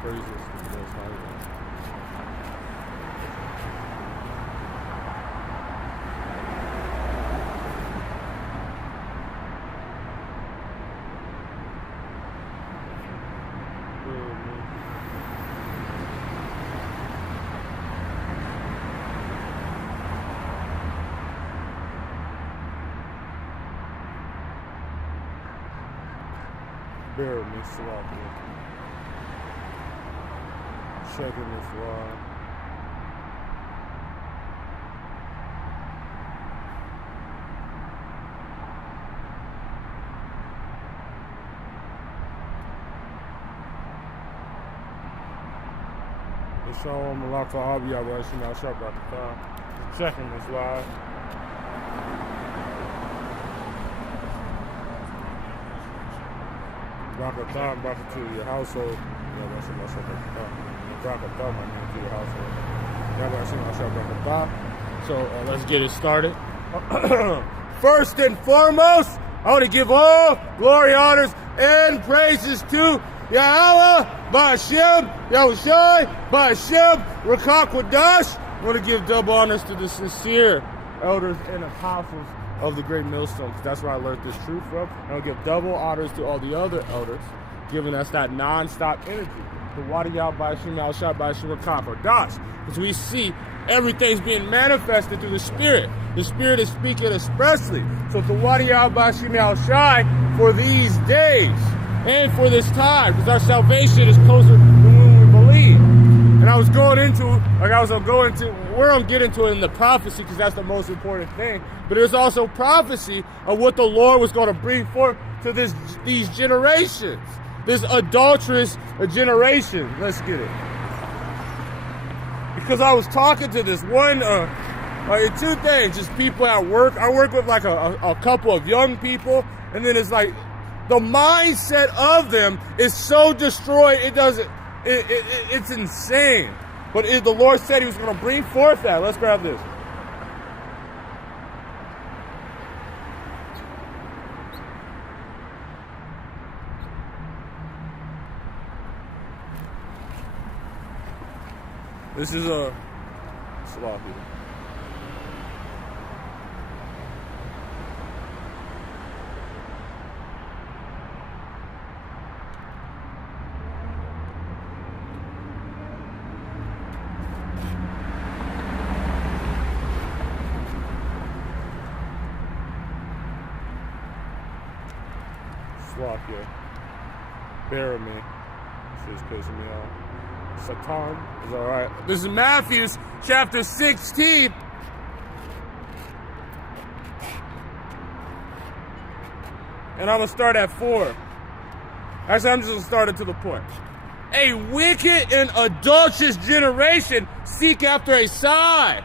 praises to the Most High God. Bear with me, sloppy. Checking this line. Shalom Malaka Abi Abashim Al Shabbat. Checking this live. Brakatah, Brakatah to your household. Yabashim Al Shabbat. Brakatah, my name to your household. Yabashim Al Shabbat. So let's get it started. First and foremost, I want to give all glory, honors, and praises to Yahweh, Ba'ashem, Yahushai, Ba'ashem, Rakak Wadash. I want to give double honors to the sincere elders and apostles of the great millstone, because that's where I learned this truth from. I want to give double honors to all the other elders, giving us that non-stop energy. The Wadiyah, Ba'ashem, Yahushai, Ba'ashem, Rakak Wadash. Because we see everything's being manifested through the Spirit. The Spirit is speaking expressly. So the Wadiyah, Ba'ashem, Yahushai for these days. And for this time, because our salvation is closer than when we believe. And I was going into, we're going to get into it in the prophecy, because that's the most important thing. But there's also prophecy of what the Lord was going to bring forth to these generations. This adulterous generation. Let's get it. Because I was talking to this one, two things, just people at work. I work with like a couple of young people, and then it's like, the mindset of them is so destroyed, it's insane. But the Lord said he was going to bring forth that. Let's grab this. This is a sloppy. Sloppy. Bear with me. This is pissing me off. Satan is alright. This is Matthew chapter 16. And I'm going to start at 4. Actually, I'm just going to start it to the point. A wicked and adulterous generation seek after a sign.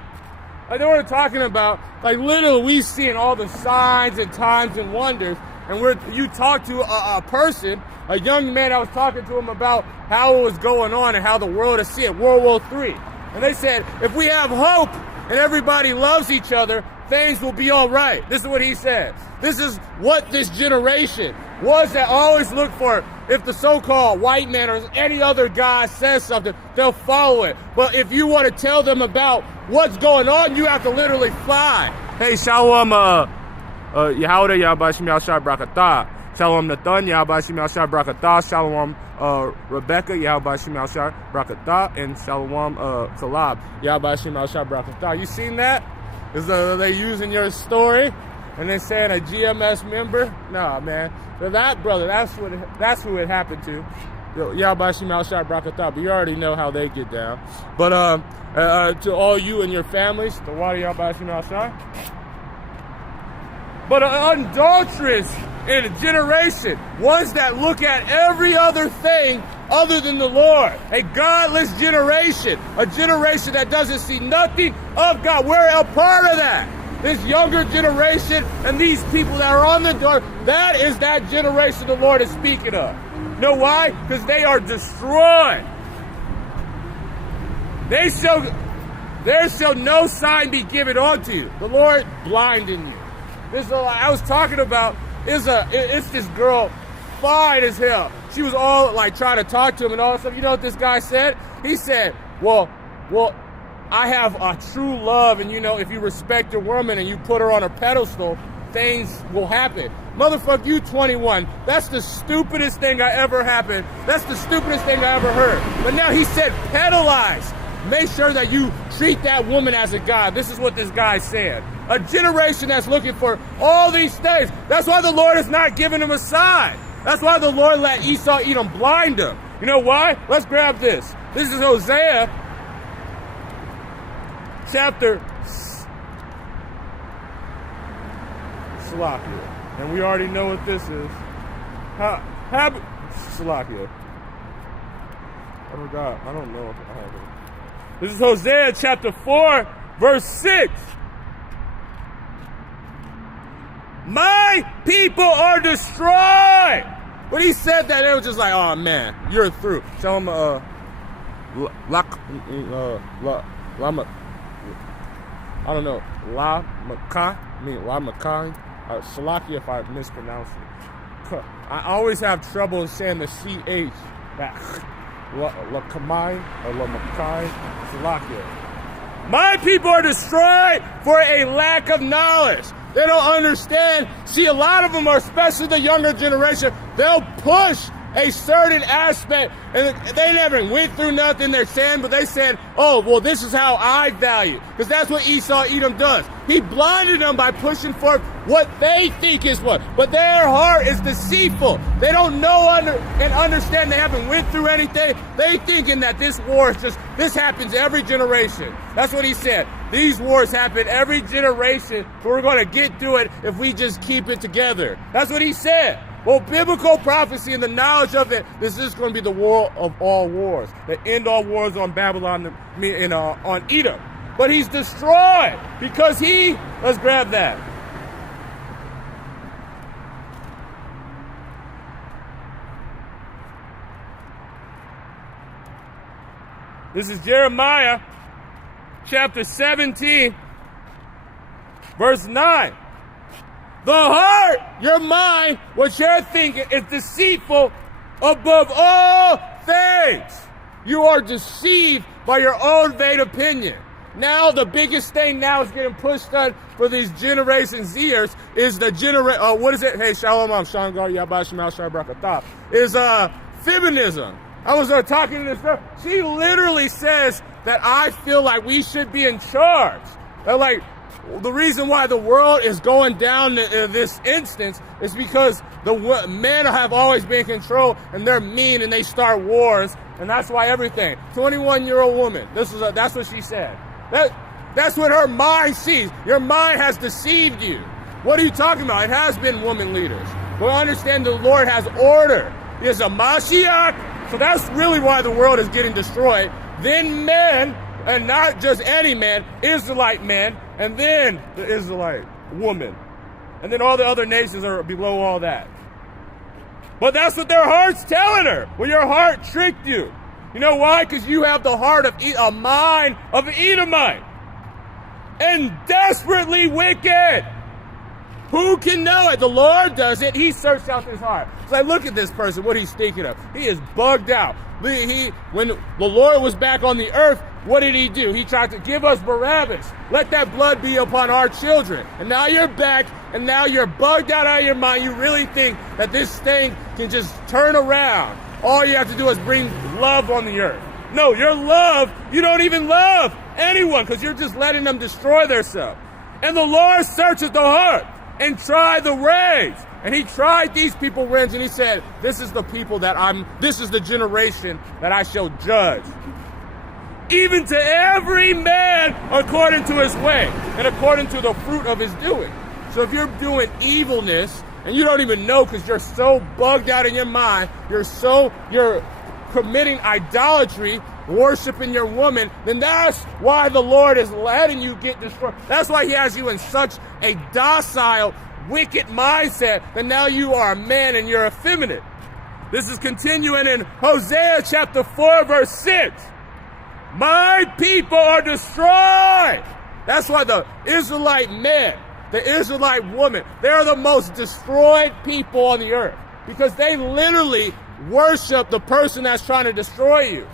Like they were talking about, like literally we seeing all the signs and times and wonders. And you talk to a person, a young man, I was talking to him about how it was going on and how the world is seeing World War III. And they said, if we have hope and everybody loves each other, things will be all right. This is what he said. This is what this generation was that always look for. If the so-called white man or any other guy says something, they'll follow it. But if you want to tell them about what's going on, you have to literally fly. Hey, Shalom, Yahweh Yahbashim Yahshai Brakatah. Shalom Nathan Yahbashim Yahshai Brakatah. Shalom Rebecca Yahbashim Yahshai Brakatah. And Shalom Kalab Yahbashim Yahshai Brakatah. You seen that? Is they using your story and then saying a GMS member? Nah, man. So that brother, that's who it happened to. Yahbashim Yahshai Brakatah. But you already know how they get down. But to all you and your families, the Wadi Yahbashim Yahshai. But an adulterous in a generation, ones that look at every other thing other than the Lord. A godless generation, a generation that doesn't see nothing of God. We're a part of that. This younger generation and these people that are on the door, that is that generation the Lord is speaking of. You know why? Because they are destroyed. There shall no sign be given unto you. The Lord blinding you. This I was talking about it's this girl. fine as hell. She was all like trying to talk to him and all that stuff. You know what this guy said? He said, well, I have a true love, and you know, if you respect your woman and you put her on a pedestal, things will happen. Motherfucker, you 21. That's the stupidest thing I ever happened. That's the stupidest thing I ever heard. But now he said pedalize. Make sure that you treat that woman as a god. This is what this guy said. A generation that's looking for all these things. That's why the Lord is not giving them a sign. That's why the Lord let Esau eat them, blind them. You know why? Let's grab this. This is Hosea chapter Salakia. And we already know what this is. Salakia. I forgot. I don't know if I have it. This is Hosea chapter 4, verse 6. My people are destroyed. When he said that, it was just like, oh man, you're through. Tell him, I don't know, La Makai, Salakia if I mispronounce it. I always have trouble saying the CH, that La Kamai or La Makai, Salakia. My people are destroyed for a lack of knowledge. They don't understand. See, a lot of them, are, especially the younger generation, they'll push a certain aspect, and they never went through nothing they're saying, but they said, oh, well, this is how I value. Because that's what Esau Edom does. He blinded them by pushing forth what they think is what. But their heart is deceitful. They don't know and understand. They haven't went through anything. They thinking that this war is just, this happens every generation. That's what he said. These wars happen every generation, but we're going to get through it if we just keep it together. That's what he said. Well, biblical prophecy and the knowledge of it, this is going to be the war of all wars. The end all wars on Babylon and on Edom. But he's destroyed because let's grab that. This is Jeremiah chapter 17, verse 9. The heart, your mind, what you're thinking is deceitful above all things. You are deceived by your own vain opinion. Now, the biggest thing now is getting pushed on for these Generation Zers is the what is it? Hey, Shalom, I'm Shangar, Yabba Shemal Shai Brakatah. Is feminism. I was talking to this girl. She literally says that I feel like we should be in charge. They're like, the reason why the world is going down in this instance is because the men have always been in control, and they're mean, and they start wars, and that's why everything. 21-year-old woman. That's what she said. That's what her mind sees. Your mind has deceived you. What are you talking about? It has been woman leaders. But understand the Lord has order. There's a Mashiach. So that's really why the world is getting destroyed. Then men, and not just any man, Israelite men, and then the Israelite woman. And then all the other nations are below all that. But that's what their heart's telling her. Well, your heart tricked you. You know why? Because you have the heart of a mind of an Edomite. And desperately wicked. Who can know it? The Lord does it. He searched out his heart. It's like, look at this person, what he's thinking of. He is bugged out. When the Lord was back on the earth, what did he do? He tried to give us Barabbas. Let that blood be upon our children. And now you're back, and now you're bugged out of your mind. You really think that this thing can just turn around. All you have to do is bring love on the earth. No, your love, you don't even love anyone because you're just letting them destroy themselves. And the Lord searches the heart and tried the reins. And he tried these people reins, and he said, this is the people this is the generation that I shall judge. Even to every man according to his way and according to the fruit of his doing. So if you're doing evilness and you don't even know because you're so bugged out in your mind, you're committing idolatry, worshiping your woman, then that's why the Lord is letting you get destroyed. That's why he has you in such a docile, wicked mindset that now you are a man and you're effeminate. This is continuing in Hosea chapter 4, verse 6. My people are destroyed. That's why the Israelite men, the Israelite woman, they're the most destroyed people on the earth. because they literally worship the person that's trying to destroy you.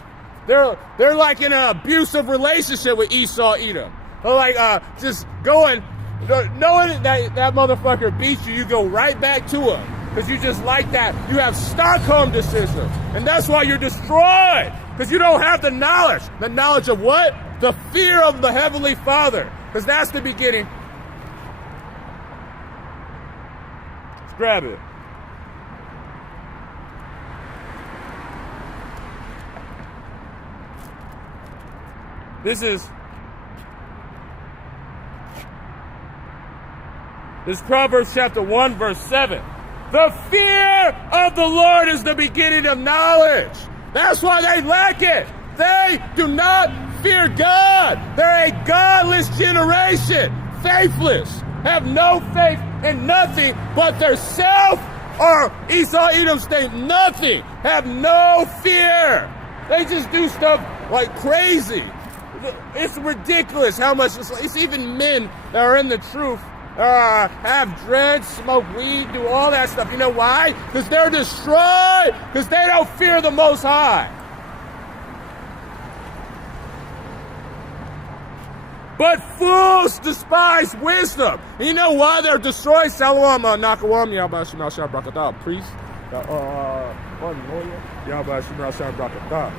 They're like in an abusive relationship with Esau, Edom. They're like just going, knowing that motherfucker beats you, you go right back to him. Because you just like that. You have Stockholm syndrome. And that's why you're destroyed. Because you don't have the knowledge. The knowledge of what? The fear of the Heavenly Father. Because that's the beginning. Let's grab it. This is Proverbs chapter 1, verse 7. The fear of the Lord is the beginning of knowledge. That's why they lack it. They do not fear God. They're a godless generation, faithless, have no faith in nothing but their self, or Esau, Edom state, nothing, have no fear. They just do stuff like crazy. It's ridiculous how much, it's even men that are in the truth, have dreads, smoke weed, do all that stuff. You know why? Because they're destroyed. Because they don't fear the Most High. But fools despise wisdom. And you know why they're destroyed? Salawam Nakawam Yabashim Shah Brakata, priest. Yabashim Shah Brakata.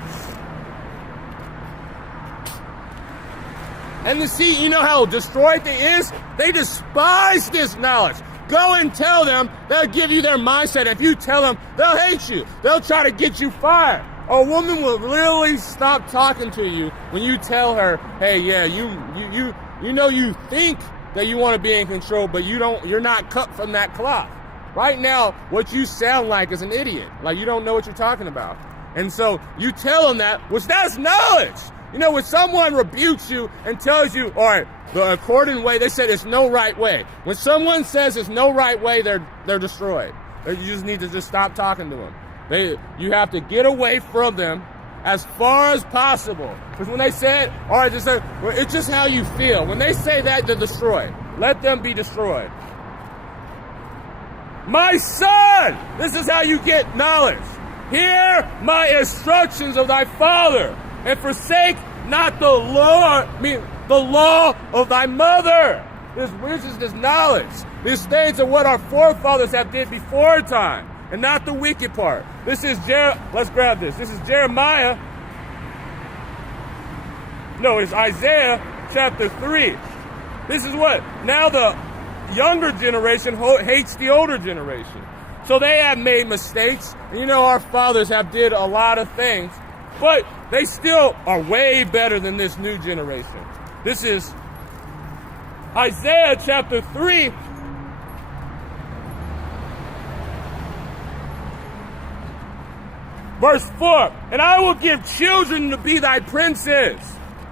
And to see, you know how destroyed they is? They despise this knowledge. Go and tell them, they'll give you their mindset. If you tell them, they'll hate you. They'll try to get you fired. A woman will literally stop talking to you when you tell her, hey, yeah, you know you think that you want to be in control, but you're not cut from that cloth. Right now, what you sound like is an idiot. Like you don't know what you're talking about. And so you tell them that, which that's knowledge. You know, when someone rebukes you and tells you, all right, the according way, they said it's no right way. When someone says it's no right way, they're destroyed. You just need to just stop talking to them. You have to get away from them as far as possible. Because when they say it, all right, it's just how you feel. When they say that, they're destroyed. Let them be destroyed. My son, this is how you get knowledge. Hear my instructions of thy father, and forsake not the law of thy mother. This is this knowledge. These things are what our forefathers have did before time, and not the wicked part. This is let's grab this. This is Jeremiah. No, it's Isaiah chapter 3. This is what? Now the younger generation hates the older generation. So they have made mistakes. And you know, our fathers have did a lot of things, but they still are way better than this new generation. This is Isaiah chapter 3. Verse 4. And I will give children to be thy princes.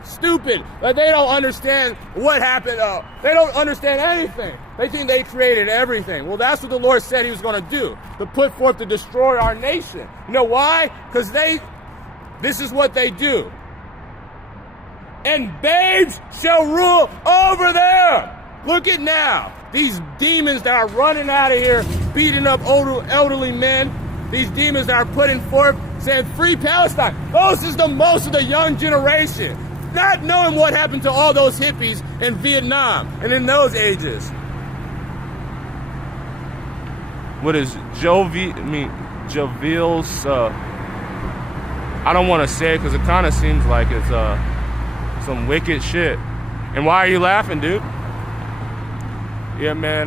Stupid. But they don't understand what happened. They don't understand anything. They think they created everything. Well, that's what the Lord said he was going to do. To put forth to destroy our nation. You know why? Because this is what they do. And babes shall rule over them. Look at now. These demons that are running out of here, beating up elderly men. These demons that are putting forth, saying, free Palestine. Those is the most of the young generation. Not knowing what happened to all those hippies in Vietnam and in those ages. What is Jovial's, I don't want to say it because it kind of seems like it's some wicked shit. And why are you laughing, dude? Yeah, man,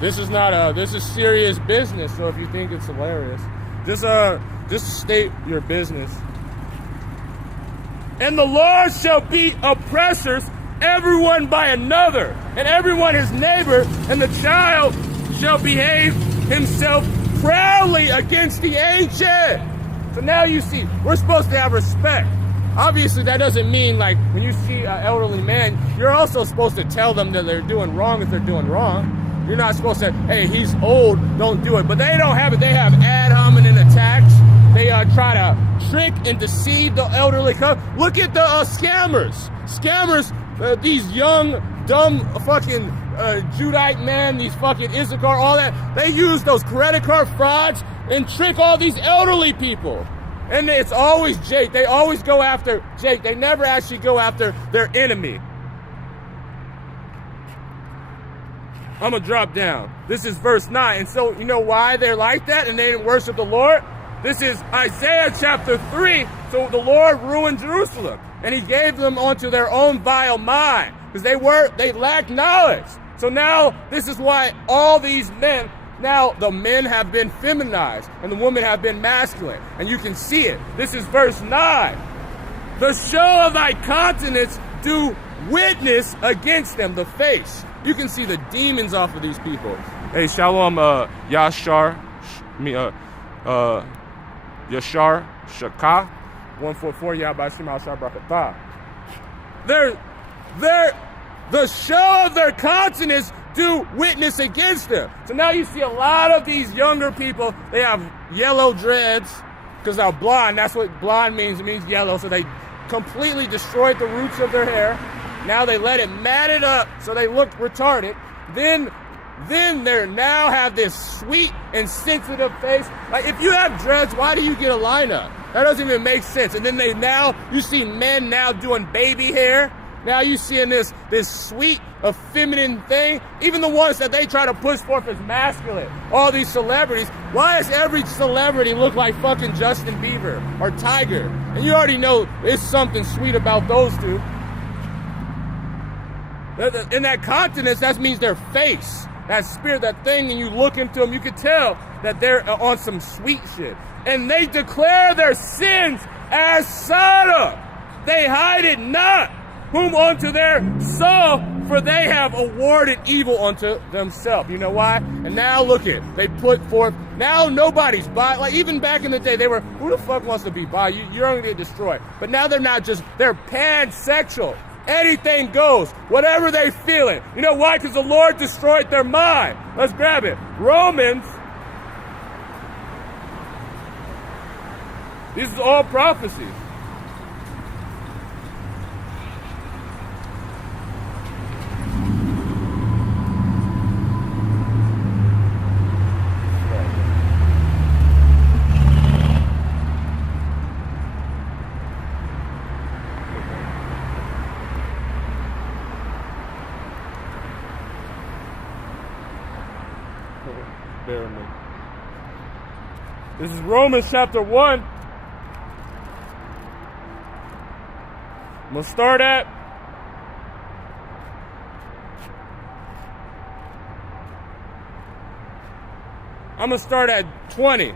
this is serious business, so if you think it's hilarious, just state your business. And the Lord shall beat oppressors, everyone by another, and everyone his neighbor, and the child shall behave himself proudly against the ancient. So now you see, we're supposed to have respect. Obviously, that doesn't mean like when you see an elderly man, you're also supposed to tell them that they're doing wrong if they're doing wrong. You're not supposed to, hey, he's old, don't do it. But they don't have it. They have ad hominem attacks. They try to trick and deceive the elderly couple. Look at the scammers. Scammers, these young, dumb fucking Judite men, these fucking Issachar, all that. They use those credit card frauds and trick all these elderly people. And it's always Jake. They always go after Jake. They never actually go after their enemy. I'm going to drop down. This is verse 9. And so, you know why they're like that and they didn't worship the Lord? This is Isaiah chapter 3. So the Lord ruined Jerusalem. And he gave them onto their own vile mind. Because they lacked knowledge. So now, this is why all these men, now the men have been feminized. And the women have been masculine. And you can see it. This is verse 9. The show of thy countenance do witness against them, the face. You can see the demons off of these people. Hey, Shalom, Yashar, Yashar, Shaka, 144, Yahba Shema Shar Brakatah. The show of their countenance do witness against them. So now you see a lot of these younger people, they have yellow dreads, because they're blonde. That's what blonde means. It means yellow. So they completely destroyed the roots of their hair. Now they let it matted up so they look retarded. Then they now have this sweet and sensitive face. Like, if you have dreads, why do you get a lineup? That doesn't even make sense. And then you see men now doing baby hair. Now you seeing this sweet, feminine thing. Even the ones that they try to push forth as masculine. All these celebrities. Why does every celebrity look like fucking Justin Bieber or Tiger? And you already know there's something sweet about those two. In that countenance, that means their face, that spirit, that thing, and you look into them, you can tell that they're on some sweet shit. And they declare their sins as Sodom. They hide it not, whom unto their soul, for they have awarded evil unto themselves. You know why? And now look at it. They put forth, now nobody's by, like even back in the day, they were, who the fuck wants to be by? You're going to get destroyed. But now they're not just, they're pansexual. Anything goes, whatever they feeling. You know why? Because the Lord destroyed their mind. Let's grab it. Romans. This is all prophecy. Bear with me. This is Romans chapter 1. I'm going to start at I'm going to start at 20.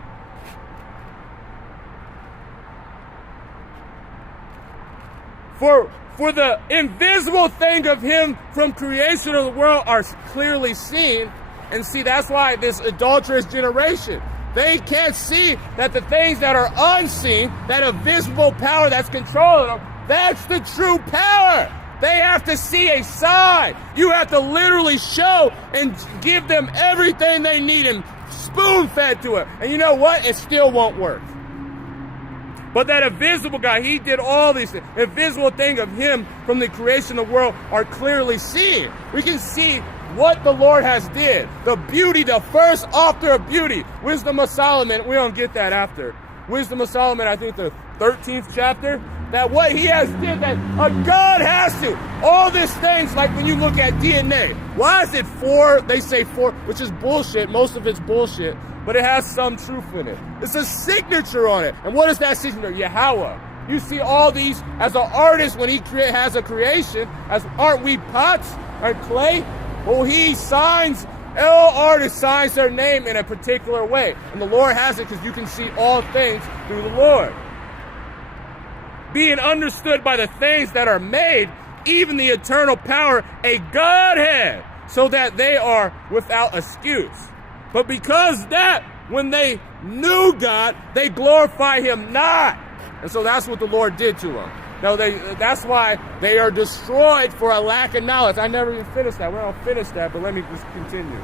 For the invisible thing of him from creation of the world are clearly seen. And see, that's why this adulterous generation, they can't see that the things that are unseen, that invisible power that's controlling them, that's the true power. They have to see a sign. You have to literally show and give them everything they need and spoon-fed to it. And you know what? It still won't work. But that invisible guy, he did all these things. The invisible thing of him from the creation of the world are clearly seen. We can see what the Lord has did. The beauty, the first author of beauty. Wisdom of Solomon, we don't get that after. Wisdom of Solomon, I think the 13th chapter. That what he has did, that a God has to. All these things, like when you look at DNA. Why is it 4? They say 4, which is bullshit. Most of it's bullshit. But it has some truth in it. It's a signature on it. And what is that signature? Yahweh. You see all these, as an artist, when he has a creation, as aren't we pots or clay? Well, he signs, all artists signs their name in a particular way. And the Lord has it because you can see all things through the Lord. Being understood by the things that are made, even the eternal power, a Godhead, so that they are without excuse. But because that, when they knew God, they glorify him not. And so that's what the Lord did to them. No, that's why they are destroyed for a lack of knowledge. I never even finished that. We don't finish that, but let me just continue.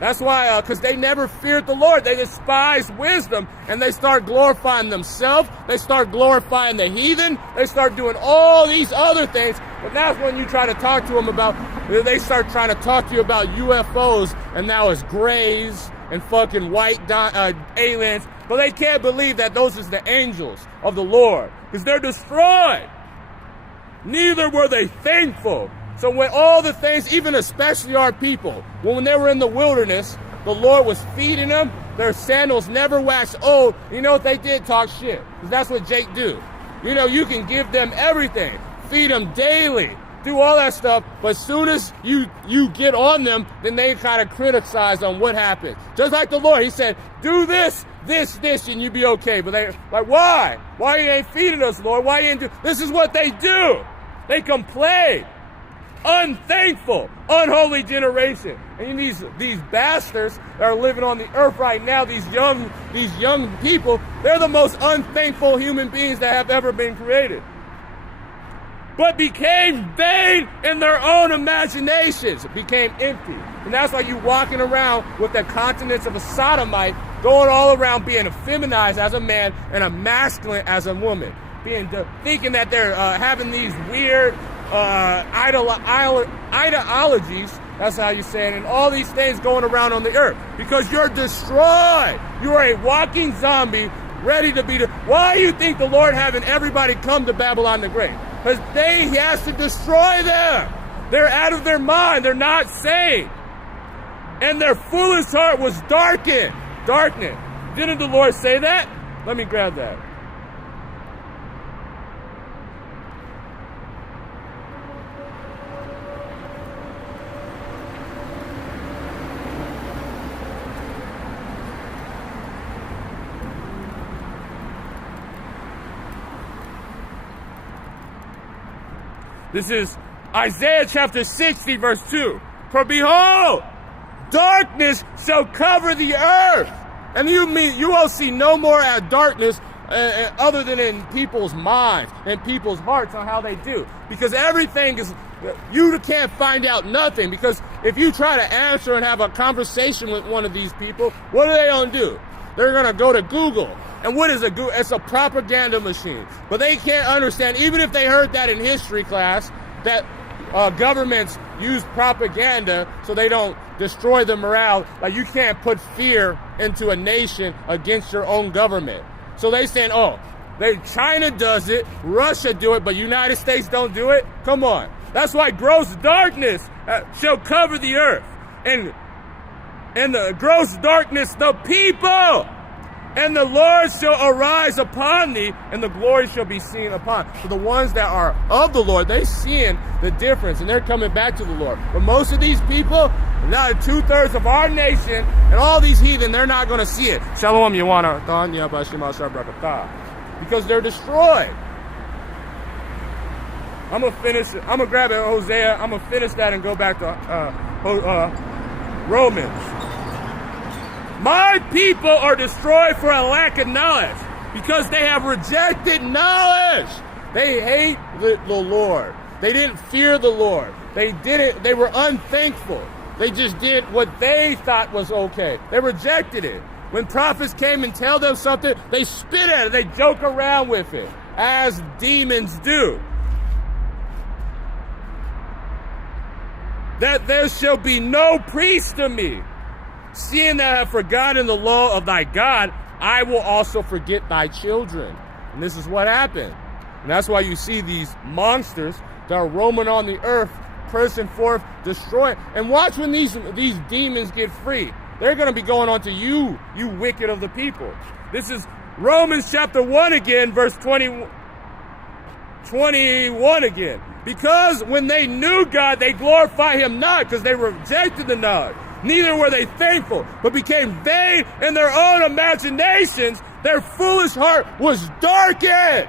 That's why, because they never feared the Lord. They despise wisdom, and they start glorifying themselves. They start glorifying the heathen. They start doing all these other things But that's when you try to talk to them about, they start trying to talk to you about UFOs, and now it's grays and fucking white aliens. But they can't believe that those is the angels of the Lord, because they're destroyed. Neither were they thankful. So when all the things, even especially our people, when they were in the wilderness, the Lord was feeding them. Their sandals never waxed old. You know what they did? Talk shit. Because that's what Jake do. You know, you can give them everything. Feed them daily. Do all that stuff. But as soon as you get on them, then they kind of criticize on what happened. Just like the Lord. He said, do this, and you be okay. But they like, why? Why you ain't feeding us, Lord? Why you ain't do? This is what they do. They complain. Unthankful, unholy generation. And these bastards that are living on the earth right now, these young people, they're the most unthankful human beings that have ever been created. But became vain in their own imaginations. It became empty. And that's why you walking around with the continence of a sodomite, going all around being effeminized as a man and a masculine as a woman. Thinking that they're having these weird ideologies, that's how you say it, and all these things going around on the earth. Because you're destroyed. You are a walking zombie ready to be... Why do you think the Lord having everybody come to Babylon the Great? Because He has to destroy them. They're out of their mind. They're not sane. And their foolish heart was darkened. Darkness. Didn't the Lord say that? Let me grab that. This is Isaiah chapter 60, verse 2. For behold, darkness shall cover the earth. And you will see no more darkness other than in people's minds and people's hearts on how they do. Because everything is, you can't find out nothing. Because if you try to answer and have a conversation with one of these people, what are they going to do? They're going to go to Google. And what is a Google? It's a propaganda machine. But they can't understand, even if they heard that in history class, that governments use propaganda so they don't destroy the morale. Like, you can't put fear into a nation against your own government. So they saying, China does it, Russia do it, but United States don't do it? Come on. That's why gross darkness shall cover the earth. And the gross darkness, the people. And the Lord shall arise upon thee, and the glory shall be seen upon. So the ones that are of the Lord, they're seeing the difference, and they're coming back to the Lord. But most of these people, now 2/3 of our nation, and all these heathen, they're not going to see it. Shalom, Yawana. Because they're destroyed. I'm going to finish it. I'm going to grab it, Hosea. I'm going to finish that and go back to Romans. My people are destroyed for a lack of knowledge, because they have rejected knowledge. They hate the Lord. They didn't fear the Lord. They were unthankful. They just did what they thought was okay. They rejected it. When prophets came and tell them something, they spit at it. They joke around with it, as demons do. That there shall be no priest to me. Seeing that I have forgotten the law of thy God, I will also forget thy children. And this is what happened. And that's why you see these monsters that are roaming on the earth, pressing forth, destroying. And watch when these demons get free. They're going to be going on to you wicked of the people. This is Romans chapter 1 again, verse 21 again. Because when they knew God, they glorified him not, because they rejected the knowledge. Neither were they thankful, but became vain in their own imaginations. Their foolish heart was darkened.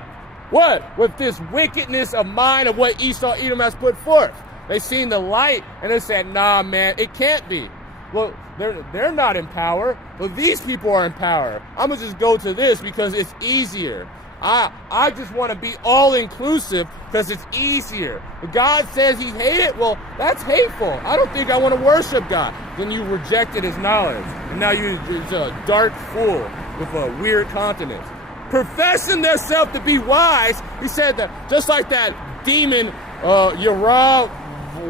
What? With this wickedness of mind of what Esau, Edom has put forth. They seen the light and they said, nah, man, it can't be. Well, they're not in power, but these people are in power. I'm going to just go to this because it's easier. I just want to be all-inclusive because it's easier. If God says he hates it, well, that's hateful. I don't think I want to worship God. Then you rejected his knowledge. And now you're a dark fool with a weird countenance. Professing themselves to be wise, he said that just like that demon Yerah,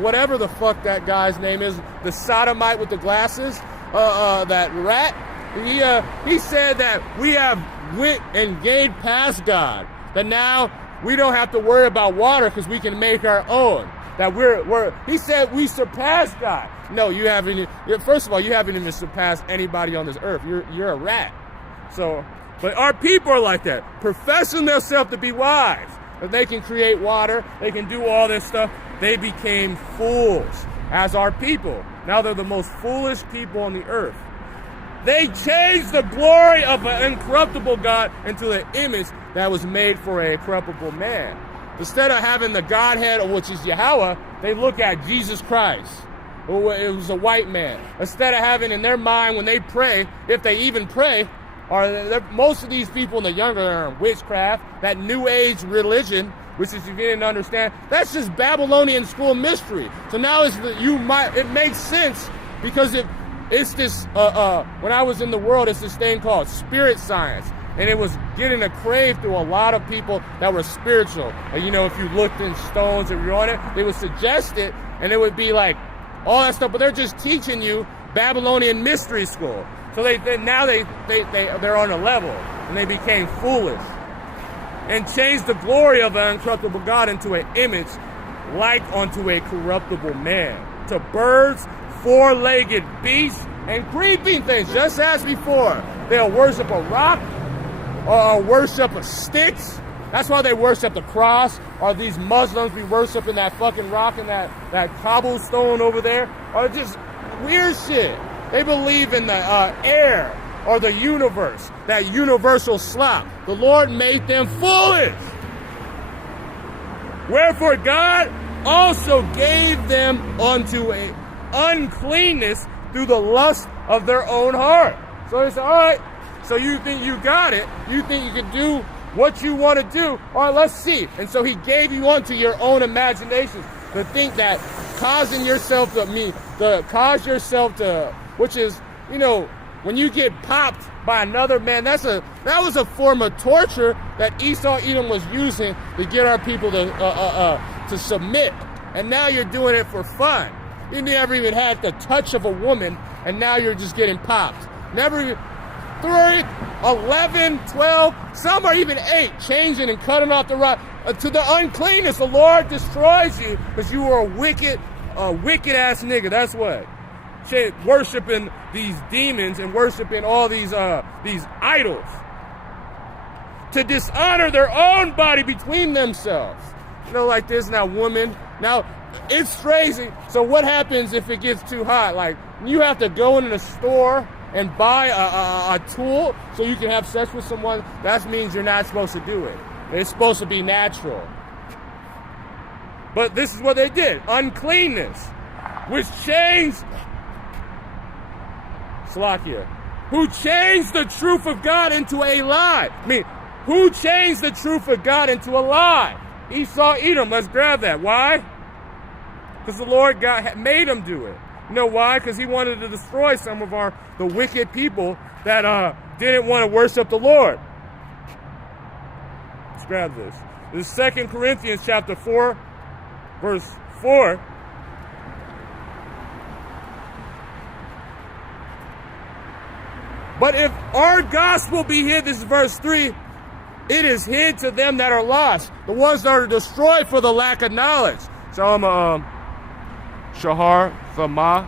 whatever the fuck that guy's name is, the sodomite with the glasses, that rat, he said that we have went and gained past God, that now we don't have to worry about water because we can make our own. That he said we surpassed God. No, you haven't. First of all, you haven't even surpassed anybody on this earth. You're a rat. So, but our people are like that, professing themselves to be wise, that they can create water, they can do all this stuff. They became fools as our people. Now they're the most foolish people on the earth. They changed the glory of an incorruptible God into the image that was made for a corruptible man. Instead of having the Godhead, which is Yahweh, they look at Jesus Christ. It was a white man. Instead of having in their mind when they pray, if they even pray, most of these people in the younger are in witchcraft, that New Age religion, which is, if you didn't understand, that's just Babylonian school mystery. So now it makes sense because it's this, when I was in the world, it's this thing called spirit science. And it was getting a crave through a lot of people that were spiritual. And, if you looked in stones and you're on it, they would suggest it, and it would be like all that stuff. But they're just teaching you Babylonian mystery school. So now they're on a level, and they became foolish and changed the glory of an incorruptible God into an image like unto a corruptible man, to birds, four-legged beasts, and creeping things, just as before. They'll worship a rock, or worship of sticks. That's why they worship the cross. Or these Muslims be worshiping that fucking rock and that cobblestone over there. Or just weird shit. They believe in the air or the universe, that universal slop. The Lord made them foolish. Wherefore God also gave them unto a uncleanness through the lust of their own heart. So they say, all right, so you think you got it? You think you can do what you want to do? All right, let's see. And so he gave you unto your own imaginations to think that causing yourself to, which is, when you get popped by another man, that was a form of torture that Esau Edom was using to get our people to submit. And now you're doing it for fun. You never even had the touch of a woman, and now you're just getting popped. Never even 3, 11, 12, some are even 8, changing and cutting off the rock to the uncleanness. The Lord destroys you because you are a wicked ass nigga. That's what. Worshiping these demons and worshiping all these idols to dishonor their own body between themselves. Like this now, woman. Now, it's crazy. So what happens if it gets too hot? Like, you have to go into the store and buy a tool so you can have sex with someone. That means you're not supposed to do it. It's supposed to be natural. But this is what they did. Uncleanness, which changed Salakia, who changed the truth of God into a lie. Who changed the truth of God into a lie? Esau Edom. Let's grab that. Why? Because the Lord made him do it. You know why? Because he wanted to destroy some of the wicked people that didn't want to worship the Lord. Let's grab this. This is 2 Corinthians chapter 4, verse 4. But if our gospel be hid, this is verse 3, it is hid to them that are lost, the ones that are destroyed for the lack of knowledge. So I'm Shahar Thamah,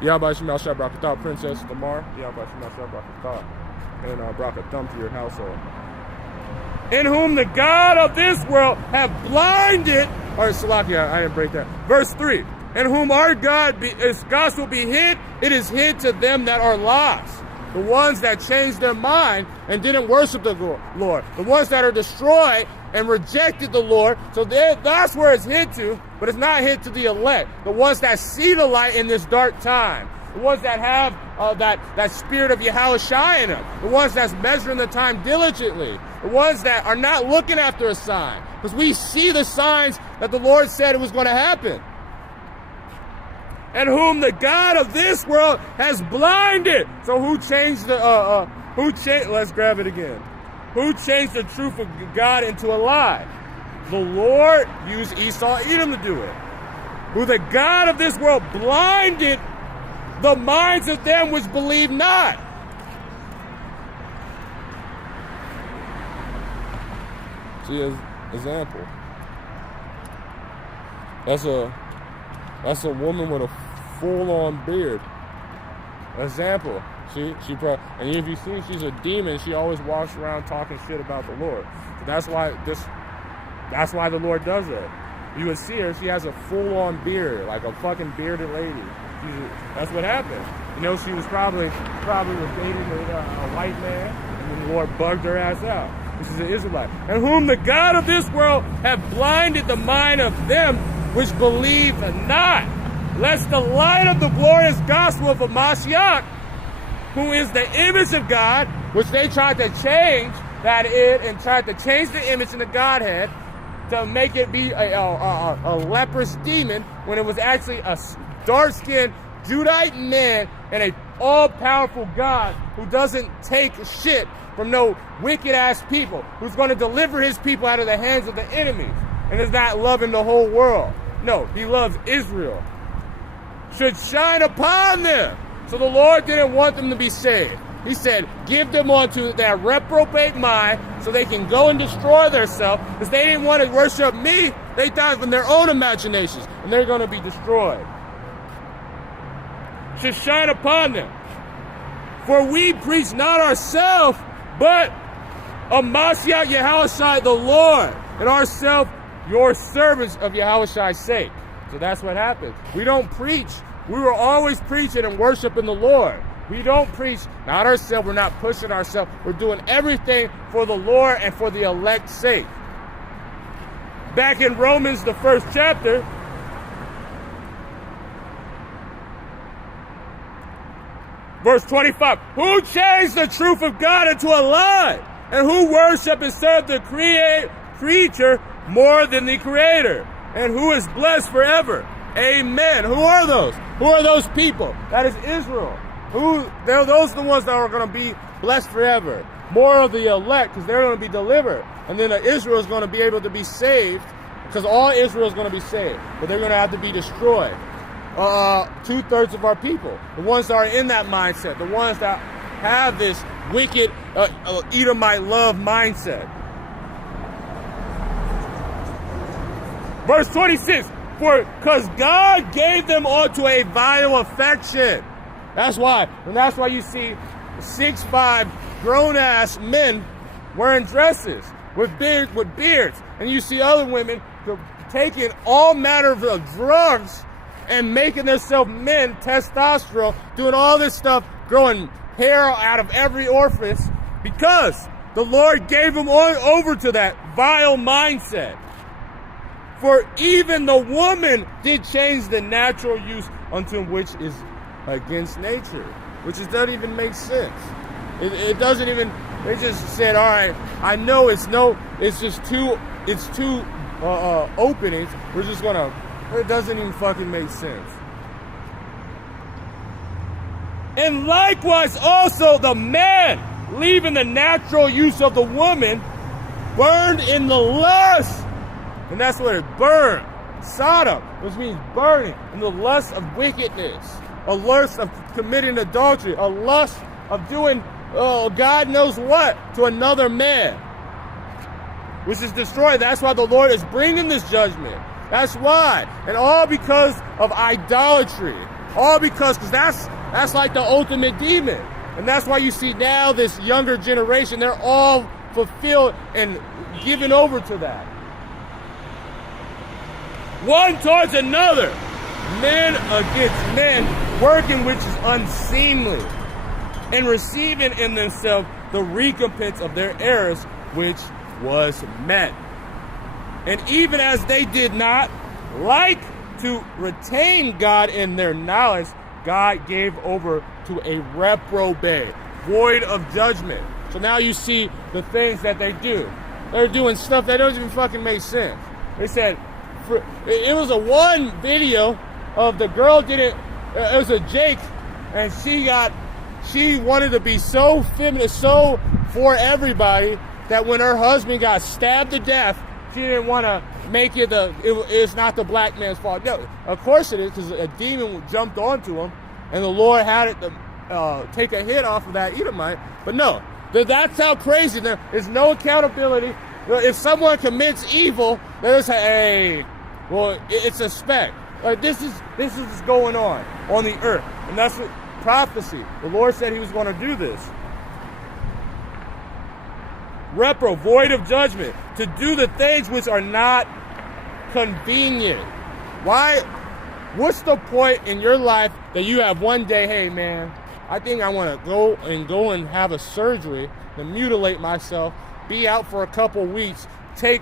Yahweh Shemal Shah Brakatah, Princess Thamar, Yahweh Shemal Shah Brakatah, and Brakathum to your household. In whom the God of this world have blinded, or Salakia, I didn't break that. Verse 3, in whom our His gospel be hid, it is hid to them that are lost. The ones that changed their mind and didn't worship the Lord. The ones that are destroyed and rejected the Lord. So that's where it's hid to, but it's not hid to the elect. The ones that see the light in this dark time. The ones that have that spirit of Yahushua in them. The ones that's measuring the time diligently. The ones that are not looking after a sign. Because we see the signs that the Lord said it was going to happen. And whom the God of this world has blinded. So who changed let's grab it again. Who changed the truth of God into a lie? The Lord used Esau, Edom to do it. Who the God of this world blinded the minds of them which believe not. See, as example. That's a woman with a full-on beard. Example. She probably, and if you see she's a demon, she always walks around talking shit about the Lord. So that's why the Lord does it. You would see her, she has a full-on beard, like a fucking bearded lady. That's what happened. You know, she was probably was dating a white man, and then the Lord bugged her ass out. This is an Israelite. And whom the God of this world have blinded the mind of them which believe not, lest the light of the glorious gospel of Mashiach, who is the image of God, which they tried to change and tried to change the image in the Godhead to make it be a leprous demon, when it was actually a dark-skinned Judite man and a all-powerful God who doesn't take shit from no wicked-ass people, who's going to deliver his people out of the hands of the enemies, and is not loving the whole world. No, he loves Israel. Should shine upon them. So the Lord didn't want them to be saved. He said, give them onto that reprobate mind so they can go and destroy themselves, because they didn't want to worship me. They thought from their own imaginations, and they're going to be destroyed. Should shine upon them. For we preach not ourselves, but a Mashiach Yahushua the Lord, and ourselves your servants of Yahushua's sake. So that's what happens. We don't preach. We were always preaching and worshiping the Lord. We don't preach, not ourselves. We're not pushing ourselves. We're doing everything for the Lord and for the elect's sake. Back in Romans, the 1st chapter, verse 25, who changed the truth of God into a lie, and who worship and serve the creature more than the Creator, and who is blessed forever. Amen. Who are those? Who are those people? That is Israel. Those are the ones that are going to be blessed forever. More of the elect, because they're going to be delivered. And then Israel is going to be able to be saved, because all Israel is going to be saved. But they're going to have to be destroyed. 2/3 of our people. The ones that are in that mindset. The ones that have this wicked Edomite love mindset. Verse 26. For because God gave them unto a vile affection. That's why. And that's why you see 6'5" grown-ass men wearing dresses with beards. And you see other women taking all manner of drugs and making themselves men, testosterone, doing all this stuff, growing hair out of every orifice, because the Lord gave them over to that vile mindset. For even the woman did change the natural use unto which is against nature, which doesn't even make sense. It doesn't even. They just said, all right, I know it's just two openings. We're just gonna. It doesn't even fucking make sense. And likewise also the man, leaving the natural use of the woman, burned in the lust. And that's what it burned. Sodom, which means burning, in the lust of wickedness, a lust of committing adultery, a lust of doing God knows what to another man, which is destroyed. That's why the Lord is bringing this judgment. That's why. And all because of idolatry. All because that's like the ultimate demon. And that's why you see now this younger generation, they're all fulfilled and given over to that. One towards another, men against men, working which is unseemly, and receiving in themselves the recompense of their errors, which was met. And even as they did not like to retain God in their knowledge, God gave over to a reprobate, void of judgment. So now you see the things that they do. They're doing stuff that doesn't even fucking make sense. They said, it was a one video of the girl it was a Jake, and she wanted to be so feminist, so for everybody, that when her husband got stabbed to death, she didn't want to make it's not the black man's fault. No, of course it is, because a demon jumped onto him, and the Lord had it to take a hit off of that Edomite. But no, that's how crazy. There is no accountability. If someone commits evil, they say, hey, well, it's a speck. Like, this is what's going on the earth. And that's what prophecy. The Lord said he was going to do this. Repro, void of judgment, to do the things which are not convenient. Why? What's the point in your life that you have one day, hey man, I think I want to go and have a surgery to mutilate myself, be out for a couple weeks, take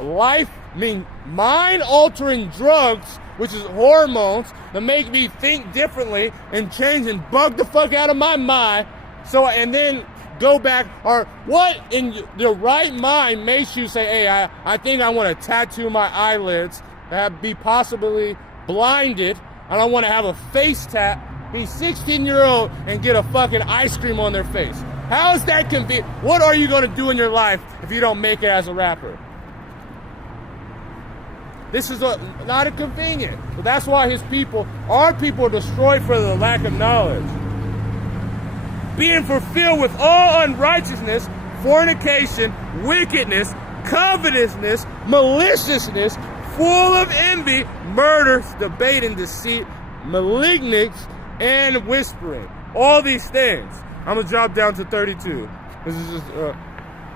mind-altering drugs, which is hormones, to make me think differently and change and bug the fuck out of my mind. And then go back, or what in the right mind makes you say, hey, I think I want to tattoo my eyelids, be possibly blinded, and I want to have a face tat, be 16-year-old and get a fucking ice cream on their face. How is that convenient? What are you going to do in your life if you don't make it as a rapper? This is not a convenient. So that's why our people are destroyed for the lack of knowledge. Being fulfilled with all unrighteousness, fornication, wickedness, covetousness, maliciousness, full of envy, murder, debate, and deceit, malignance, and whispering. All these things. I'm going to drop down to 32. This is just,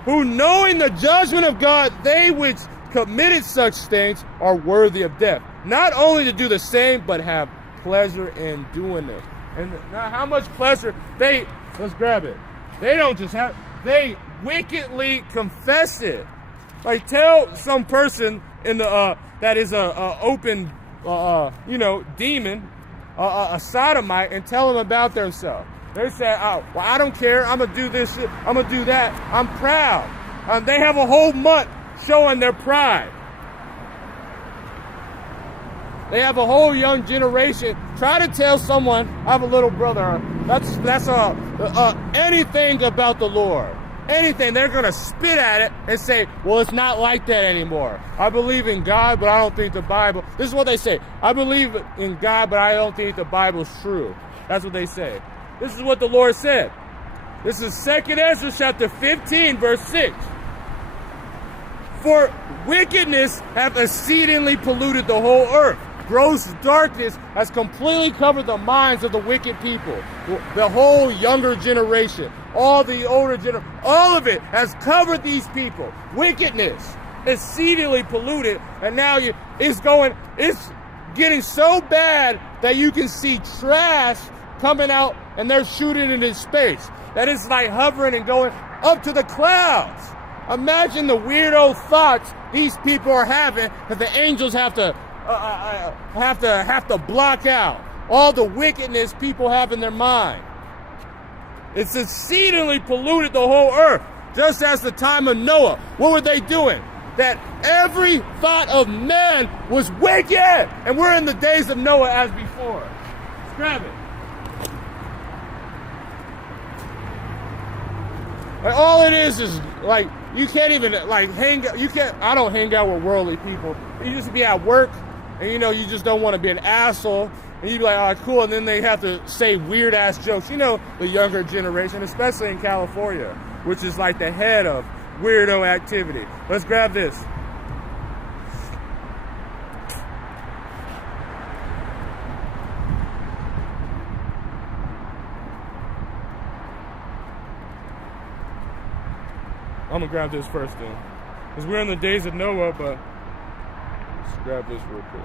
who knowing the judgment of God, they which committed such things are worthy of death. Not only to do the same, but have pleasure in doing it. And now how much pleasure let's grab it. They don't just they wickedly confess it. Like, tell some person in the that is a open demon, a sodomite, and tell them about themselves. They say, oh, well, I don't care. I'm gonna do this shit. I'm gonna do that. I'm proud. They have a whole month showing their pride. They have a whole young generation. Try to tell someone, I have a little brother, that's anything about the Lord. Anything, they're going to spit at it and say, well, it's not like that anymore. I believe in God, but I don't think the Bible. This is what they say. I believe in God, but I don't think the Bible's true. That's what they say. This is what the Lord said. This is 2nd Ezra chapter 15, verse 6. For wickedness hath exceedingly polluted the whole earth. Gross darkness has completely covered the minds of the wicked people. The whole younger generation, all the older generation, all of it has covered these people. Wickedness, exceedingly polluted, and now it's getting so bad that you can see trash coming out and they're shooting it in space. That is like hovering and going up to the clouds. Imagine the weirdo thoughts these people are having that the angels have to block out all the wickedness people have in their mind. It's exceedingly polluted the whole earth, just as the time of Noah. What were they doing? That every thought of man was wicked, and we're in the days of Noah as before. Let's grab it. Like, all it is like, you can't even like hang out. I don't hang out with worldly people. You just be at work, and you just don't want to be an asshole, and you be like, all right, cool, and then they have to say weird ass jokes. The younger generation, especially in California, which is like the head of weirdo activity. Let's grab this. I'm gonna grab this first then, because we're in the days of Noah, but let's grab this real quick.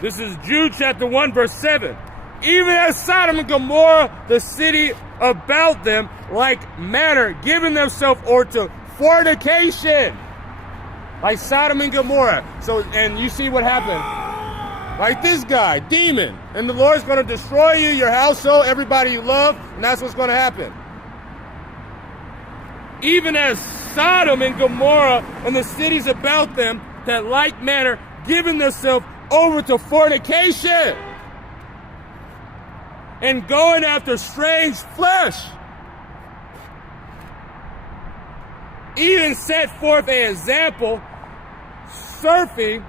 This is Jude chapter 1, verse 7. Even as Sodom and Gomorrah, the city about them, like manner, giving themselves over to fornication. Like Sodom and Gomorrah. And you see what happened. Like this guy, demon. And the Lord's going to destroy you, your household, everybody you love, and that's what's going to happen. Even as Sodom and Gomorrah and the cities about them, that like manner, giving themselves over to fornication and going after strange flesh. even set forth an example, surfing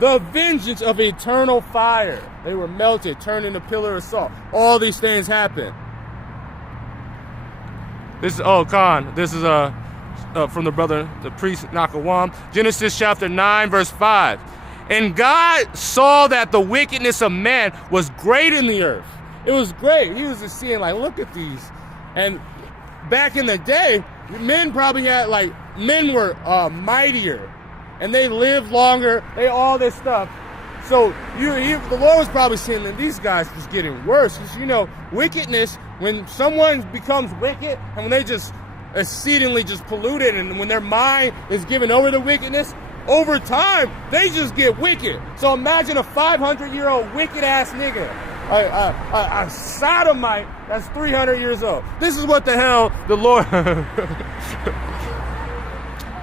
the vengeance of eternal fire. They were melted, turned into pillar of salt. All these things happened. This is Khan. This is from the brother, the priest Nakawam. Genesis chapter 9, verse 5. And God saw that the wickedness of man was great in the earth. It was great. He was just seeing, like, look at these. And back in the day, men probably had, like, men were mightier. And they lived longer. They all this stuff. So the Lord was probably seeing that these guys was getting worse. Because, you know, wickedness, when someone becomes wicked, and when they just exceedingly just polluted, and when their mind is given over to wickedness, over time, they just get wicked. So imagine a 500-year-old wicked-ass nigga, a sodomite that's 300 years old. This is what the hell the Lord...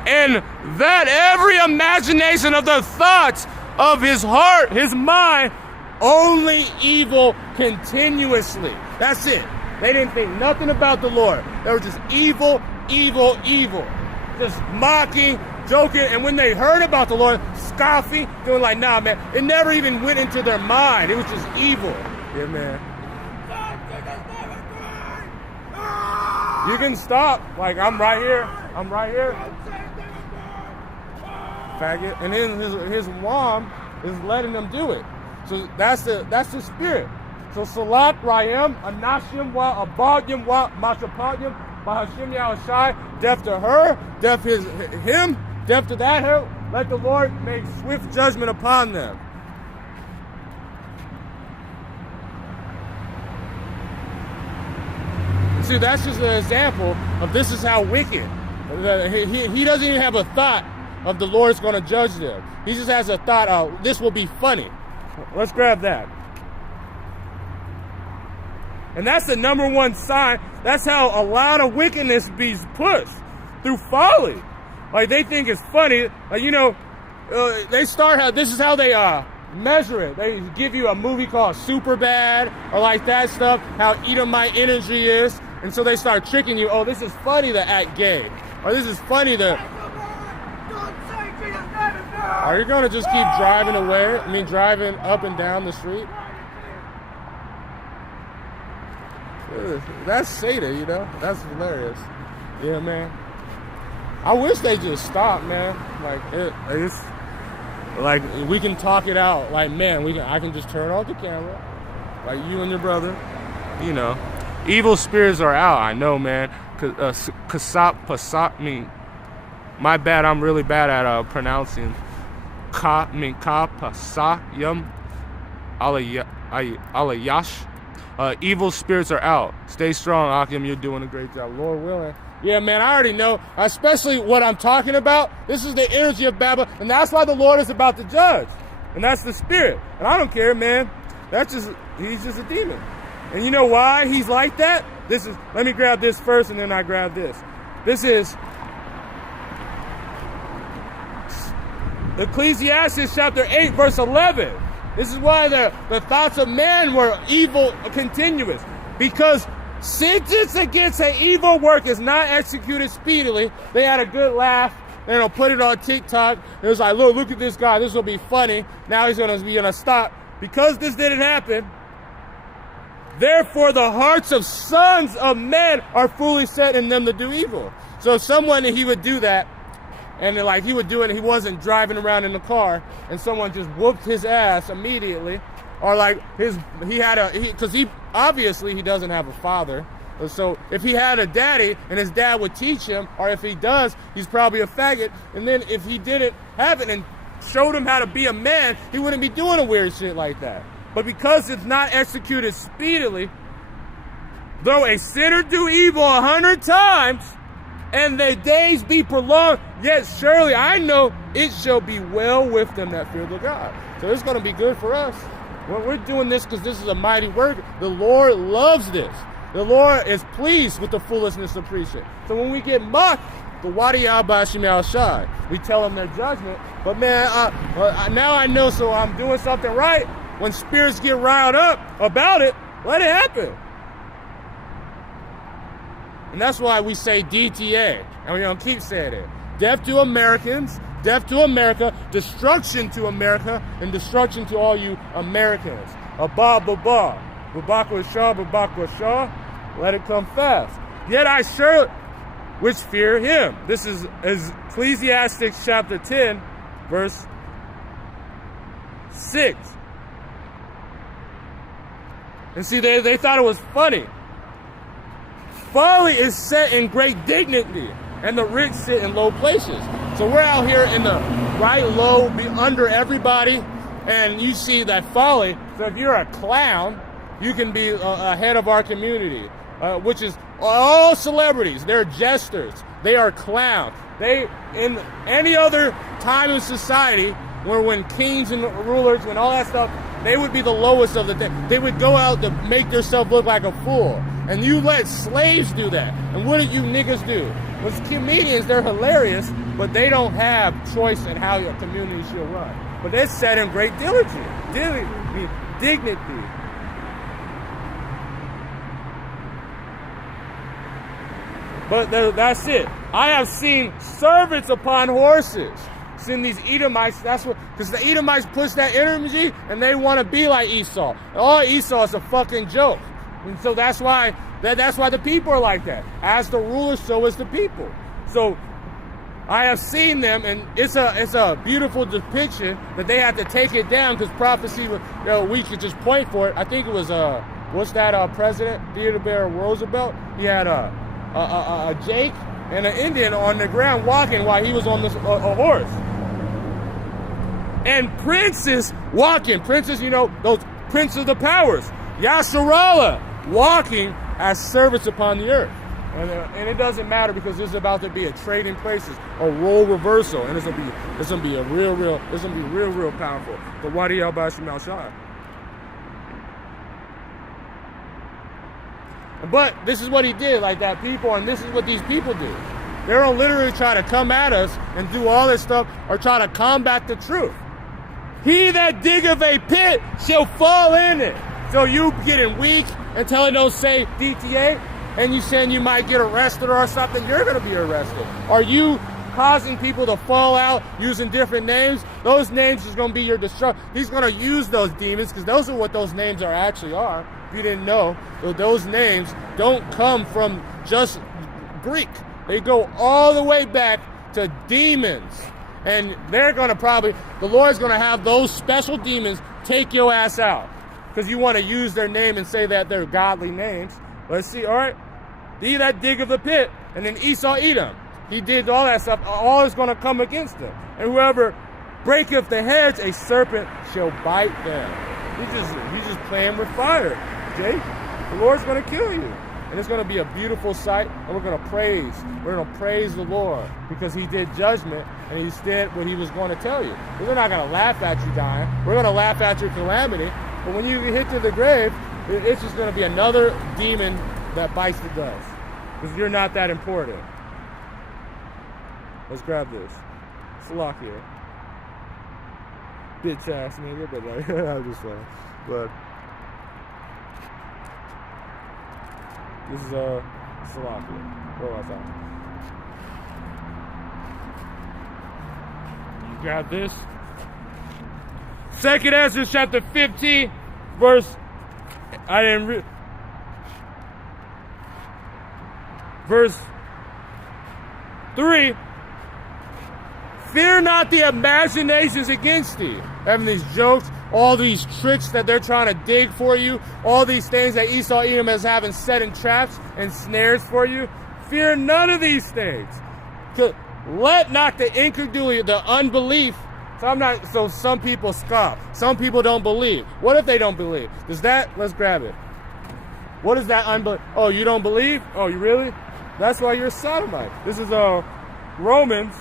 And that every imagination of the thoughts of his heart, his mind, only evil continuously. That's it. They didn't think nothing about the Lord. They were just evil, evil, evil. Just mocking, joking, and when they heard about the Lord, scoffing, doing like, nah, man, it never even went into their mind. It was just evil. Yeah, man. You can stop. Like, I'm right here. I'm right here. Faggot. And then his mom is letting them do it. So that's the spirit. So Salat Rayam, Anashim Wa, Abadyam Wa, Mashapanyam, Bahashim Yahushai, deaf to her, deaf him, deaf to that her, let the Lord make swift judgment upon them. See, that's just an example of this is how wicked. He doesn't even have a thought of the Lord's going to judge them. He just has a thought of this will be funny. Let's grab that. And that's the number one sign. That's how a lot of wickedness be pushed, through folly. Like, they think it's funny. Like, you know, they start this is how they measure it. They give you a movie called Superbad or like that stuff, how Edomite energy is. And so they start tricking you. Oh, this is funny to act gay. Or this is funny to... Are you going to just keep driving away? I mean, driving up and down the street? That's Satan, you know? That's hilarious. Yeah, man. I wish they just stopped, man. Like, it's... Like, we can talk it out. Like, man, I can just turn off the camera. Like, you and your brother. You know. Evil spirits are out. I know, man. Kasap, me. My bad, I'm really bad at pronouncing. Pasayam alayash. Evil spirits are out. Stay strong, Akim. You're doing a great job. Lord willing. Yeah, man, I already know. Especially what I'm talking about. This is the energy of Babylon. And that's why the Lord is about to judge. And that's the spirit. And I don't care, man. He's just a demon. And you know why he's like that? Let me grab this first and then I grab this. This is Ecclesiastes chapter 8, verse 11. This is why the thoughts of man were evil continuous. Because sentence against an evil work is not executed speedily. They had a good laugh. And they'll put it on TikTok. It was like, look at this guy. This will be funny. Now he's going to stop. Because this didn't happen, therefore the hearts of sons of men are fully set in them to do evil. So someone, he would do that. And like he would do it and he wasn't driving around in the car. And someone just whooped his ass immediately. Or like because he obviously he doesn't have a father. So if he had a daddy and his dad would teach him, or if he does, he's probably a faggot. And then if he didn't have it and showed him how to be a man, he wouldn't be doing a weird shit like that. But because it's not executed speedily, though a sinner do evil 100 times, and their days be prolonged, yet surely I know it shall be well with them that fear the God. So it's going to be good for us. Well, we're doing this because this is a mighty work. The Lord loves this. The Lord is pleased with the foolishness of preaching. So when we get mocked, the Wadiyah Bashim Al-Shai, we tell them their judgment. But man, now I know, so I'm doing something right. When spirits get riled up about it, let it happen. And that's why we say DTA. And we're going to keep saying it. Death to Americans, death to America, destruction to America, and destruction to all you Americans. Abba, baba, babakwa shah, let it come fast. Yet I sure which fear him. This is Ecclesiastes chapter 10, verse 6. And see, they thought it was funny. Folly is set in great dignity, and the rich sit in low places. So we're out here in the right low, be under everybody, and you see that folly. So if you're a clown, you can be a head of our community, which is all celebrities. They're jesters. They are clowns. They, in any other time in society, when kings and rulers, when all that stuff, they would be the lowest of the day. They would go out to make themselves look like a fool. And you let slaves do that. And what do you niggas do? With comedians, they're hilarious, but they don't have choice in how your community should run. But they're set in great dignity. But that's it. I have seen servants upon horses. Seen these Edomites, that's what, because the Edomites push that energy and they want to be like Esau. And all Esau is a fucking joke. And so that's why the people are like that. As the ruler, so is the people. So I have seen them, and it's a beautiful depiction that they had to take it down because prophecy was, we could just point for it. I think it was what's that president, Theodore Roosevelt? He had a Jake and an Indian on the ground walking while he was on a horse. And princes walking. Princes, those princes of the powers. Yasharallah walking as servants upon the earth. And it doesn't matter because there's about to be a trading places, a role reversal. And it's gonna be real powerful. But Wadi al-Bashim al-Shah. But this is what he did, like that people, and this is what these people do. They'll literally try to come at us and do all this stuff or try to combat the truth. He that diggeth a pit shall fall in it. So you getting weak until it don't say DTA, and you saying you might get arrested or something, you're going to be arrested. Are you causing people to fall out using different names? Those names is going to be your destruction. He's going to use those demons because those are what those names actually are. If you didn't know, those names don't come from just Greek. They go all the way back to demons. And they're going to the Lord's going to have those special demons take your ass out. Because you want to use their name and say that they're godly names. Let's see, all right? He that diggeth the pit, and then Esau Edom. He did all that stuff. All is going to come against them. And whoever breaketh the hedge, a serpent shall bite them. He's just playing with fire, Jake. The Lord's going to kill you. And it's going to be a beautiful sight, and we're going to praise the Lord because he did judgment and he did what he was going to tell you. We're not going to laugh at you dying. We're going to laugh at your calamity. But when you hit to the grave, it's just going to be another demon that bites the dust because you're not that important. Let's grab this. Salakia. Bitch ass nigga, but like, I'm just saying. But this is Salakia. Where was I? You got this? 2nd Ezra chapter 15, verse. Verse 3. Fear not the imaginations against thee. Having these jokes, all these tricks that they're trying to dig for you, all these things that Esau Edom is having set in traps and snares for you. Fear none of these things. Let not the incredulity, the unbelief. So some people scoff. Some people don't believe. What if they don't believe? Let's grab it. What is that unbelief? Oh, you don't believe? Oh, you really? That's why you're a sodomite. This is Romans.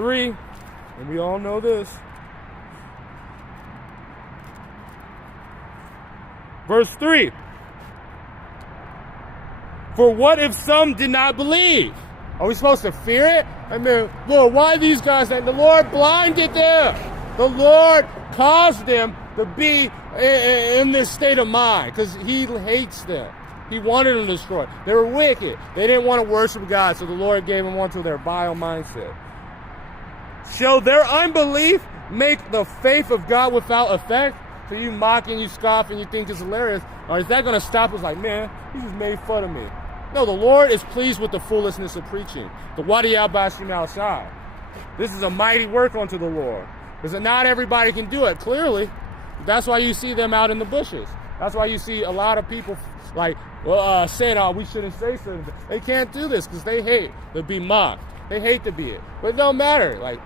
And we all know this. Verse 3. For what if some did not believe? Are we supposed to fear it? I mean, Lord, why these guys? The Lord blinded them. The Lord caused them to be in this state of mind because he hates them. He wanted them destroyed. They were wicked. They didn't want to worship God, so the Lord gave them onto their vile mindset. Shall their unbelief make the faith of God without effect? So you mock and you scoff and you think it's hilarious. Or is that going to stop us like, man, he just made fun of me? No, the Lord is pleased with the foolishness of preaching. The Wadiyah Bashim outside. This is a mighty work unto the Lord. Because not everybody can do it, clearly. That's why you see them out in the bushes. That's why you see a lot of people like saying, oh, we shouldn't say something. They can't do this because they hate to be mocked. They hate to be it. But it don't matter. Like,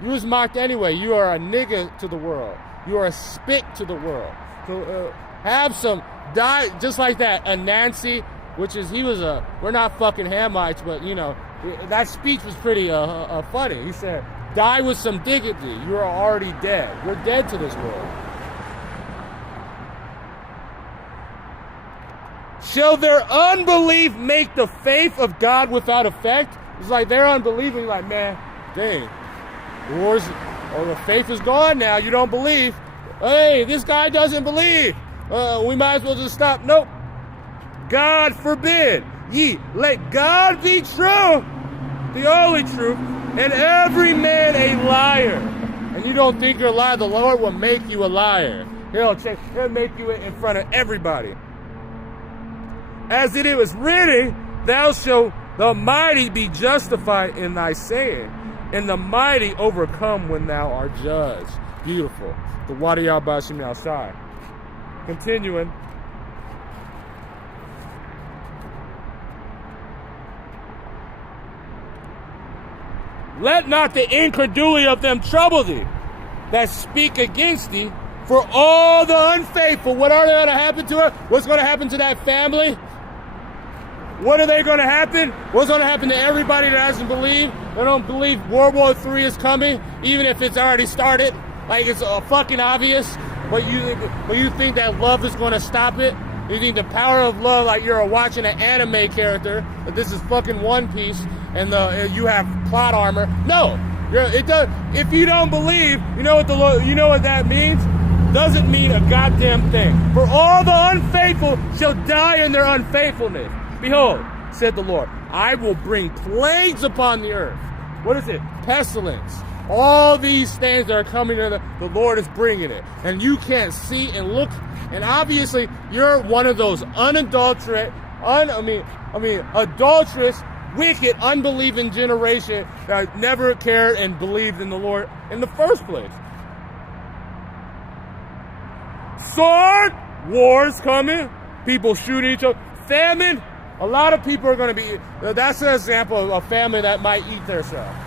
you was mocked anyway. You are a nigga to the world. You are a spit to the world. So have some, die just like that. Nancy, which is, we're not fucking Hamites, but you know, that speech was pretty funny. He said, die with some dignity. You are already dead. We're dead to this world. Shall their unbelief make the faith of God without effect? It's like they're unbelieving, like, man, dang, the faith is gone now. You don't believe. Hey, this guy doesn't believe. We might as well just stop. Nope. God forbid. Ye, let God be true, the only truth, and every man a liar. And you don't think you're a liar, the Lord will make you a liar. He'll make you in front of everybody. As it is written, thou shalt the mighty be justified in thy saying, and the mighty overcome when thou art judged. Beautiful. The Wadiyah Bashim outside. Continuing. Let not the incredulity of them trouble thee that speak against thee, for all the unfaithful. What are they going to happen to her? What's going to happen to that family? What are they going to happen? What's going to happen to everybody that doesn't believe? They don't believe World War III is coming, even if it's already started. Like, it's fucking obvious. But you think that love is going to stop it? You think the power of love, like you're watching an anime character, that this is fucking One Piece, and you have plot armor. No, it does. If you don't believe, you know what that means? Doesn't mean a goddamn thing. For all the unfaithful shall die in their unfaithfulness. Behold, said the Lord, I will bring plagues upon the earth. What is it? Pestilence. All these things that are coming to the Lord is bringing it. And you can't see and look. And obviously, you're one of those unadulterate, adulterous, wicked, unbelieving generation that never cared and believed in the Lord in the first place. Sword, wars coming, people shooting each other, famine. A lot of people are going to be, that's an example of a family that might eat themselves.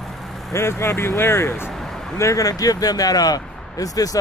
And it's going to be hilarious. And they're going to give them that, it's this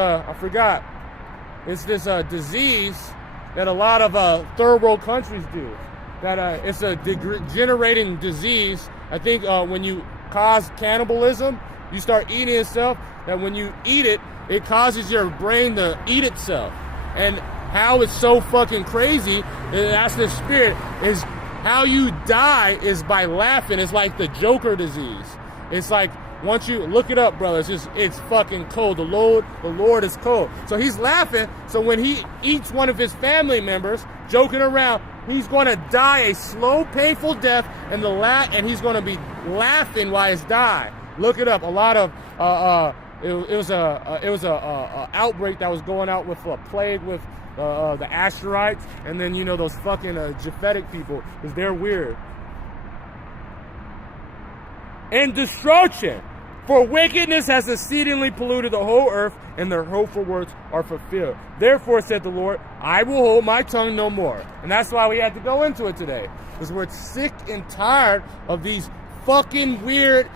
disease that a lot of third world countries do. That it's a degenerating disease. I think when you cause cannibalism, you start eating itself, that when you eat it, it causes your brain to eat itself. And how it's so fucking crazy, that's the spirit, is how you die is by laughing. It's like the Joker disease. It's like, once you look it up, brother, it's fucking cold. The Lord is cold. So he's laughing. So when he eats one of his family members, joking around, he's going to die a slow, painful death, and he's going to be laughing while he's dying. Look it up. A lot of it was a outbreak that was going out with a plague with the Asherites, and then those fucking Japhetic people, because they're weird. And destruction, for wickedness has exceedingly polluted the whole earth, and their hopeful words are fulfilled. Therefore, said the Lord, I will hold my tongue no more. And that's why we had to go into it today, because we're sick and tired of these fucking weird,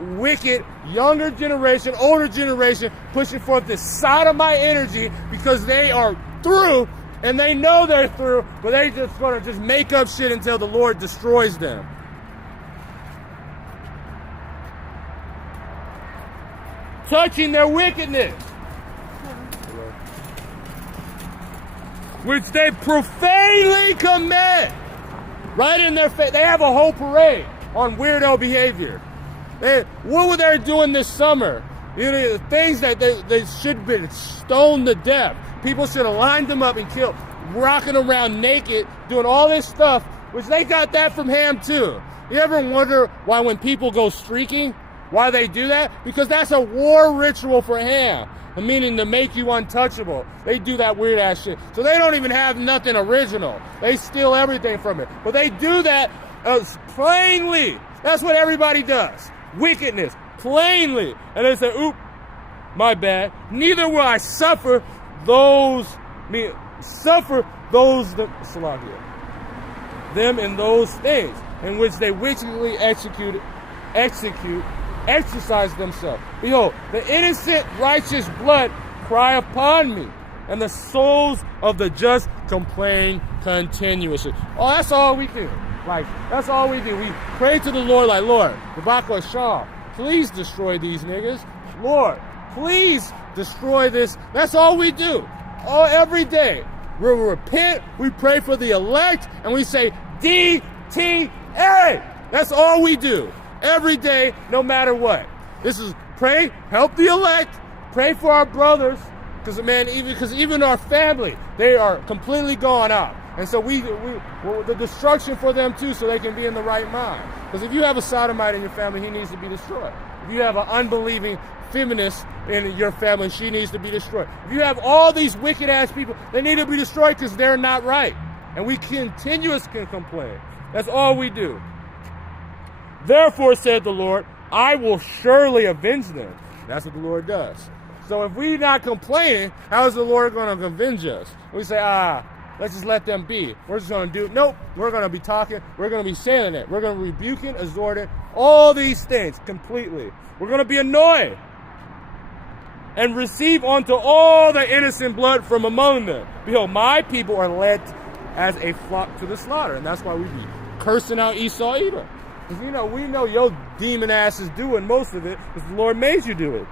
wicked, younger generation, older generation, pushing forth this sodomite energy, because they are through, and they know they're through, but they just gonna just make up shit until the Lord destroys them. Touching their wickedness, which they profanely commit, right in their face. They have a whole parade on weirdo behavior. What were they doing this summer? You know, things that they should have been stoned to death. People should have lined them up and killed, rocking around naked, doing all this stuff, which they got that from Ham too. You ever wonder why when people go streaking, why they do that? Because that's a war ritual for Ham, meaning to make you untouchable. They do that weird ass shit. So they don't even have nothing original. They steal everything from it. But they do that plainly. That's what everybody does. Wickedness, plainly. And they say, oop, my bad. Neither will I suffer those them in those things in which they wickedly exercise themselves. Behold, the innocent righteous blood cry upon me, and the souls of the just complain continuously. Oh, that's all we do. Like, that's all we do. We pray to the Lord like, Lord, Rebecca Shaw, please destroy these niggas. Lord, please destroy this. That's all we do. Oh, every day. We repent, we pray for the elect, and we say, DTA. That's all we do. Every day, no matter what. This is pray, help the elect, pray for our brothers, because man, even our family, they are completely gone out. And so the destruction for them too, so they can be in the right mind. Because if you have a sodomite in your family, he needs to be destroyed. If you have an unbelieving feminist in your family, she needs to be destroyed. If you have all these wicked ass people, they need to be destroyed because they're not right. And we continuously complain. That's all we do. Therefore, said the Lord, I will surely avenge them. That's what the Lord does. So if we're not complaining, how is the Lord going to avenge us? We say, let's just let them be. We're just going to do, nope, we're going to be talking, we're going to be saying it. We're going to rebuke it, exhort it, all these things completely. We're going to be annoyed and receive unto all the innocent blood from among them. Behold, my people are led as a flock to the slaughter. And that's why we be cursing out Esau Edom. Because, we know your demon ass is doing most of it because the Lord made you do it.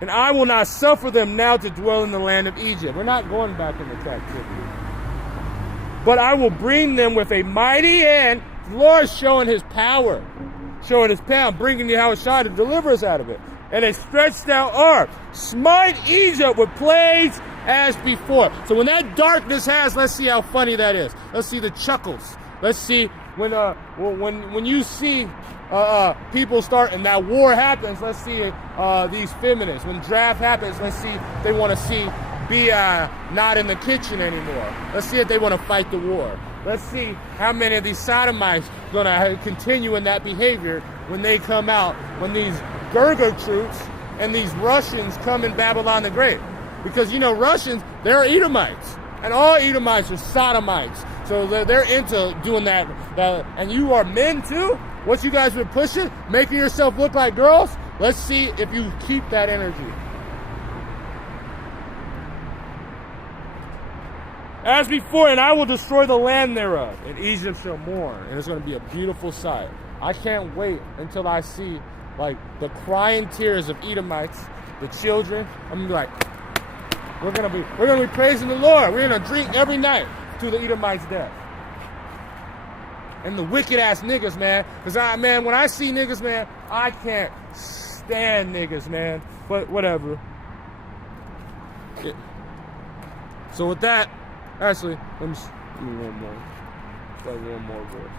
And I will not suffer them now to dwell in the land of Egypt. We're not going back into captivity. But I will bring them with a mighty hand. The Lord is showing his power. Bringing Yahushua to deliver us out of it. And a stretched out arm. Smite Egypt with plagues as before. So when that darkness has, let's see how funny that is. Let's see the chuckles. Let's see when you see people start and that war happens. Let's see these feminists. When draft happens, let's see if they want to be not in the kitchen anymore. Let's see if they want to fight the war. Let's see how many of these sodomites going to continue in that behavior when they come out, when these Gerger troops and these Russians come in Babylon the Great. Because, Russians, they're Edomites. And all Edomites are sodomites. So they're into doing that. And you are men too? What you guys been pushing? Making yourself look like girls? Let's see if you keep that energy. As before, and I will destroy the land thereof, and Egypt shall mourn, and it's going to be a beautiful sight. I can't wait until I see, the crying tears of Edomites, the children. I'm going to be like, we're going to be praising the Lord. We're going to drink every night to the Edomites' death. And the wicked ass niggas, man. Because when I see niggas, man, I can't stand niggas, man. But whatever. Yeah. So with that. Actually, let me do one more. One more verse.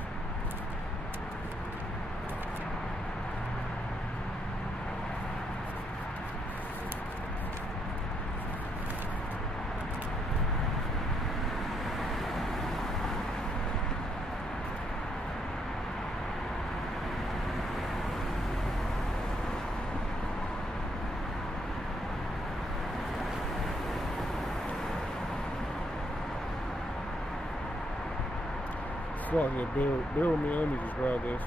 Bear with me, let me just grab this.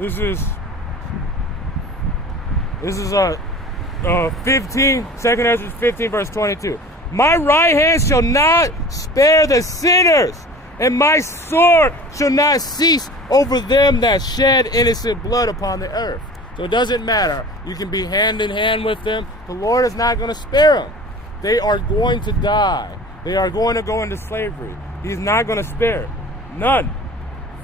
This is 15, 2nd Ezra 15, verse 22. My right hand shall not spare the sinners, and my sword shall not cease over them that shed innocent blood upon the earth. So it doesn't matter. You can be hand in hand with them. The Lord is not going to spare them. They are going to die. They are going to go into slavery. He's not going to spare. None.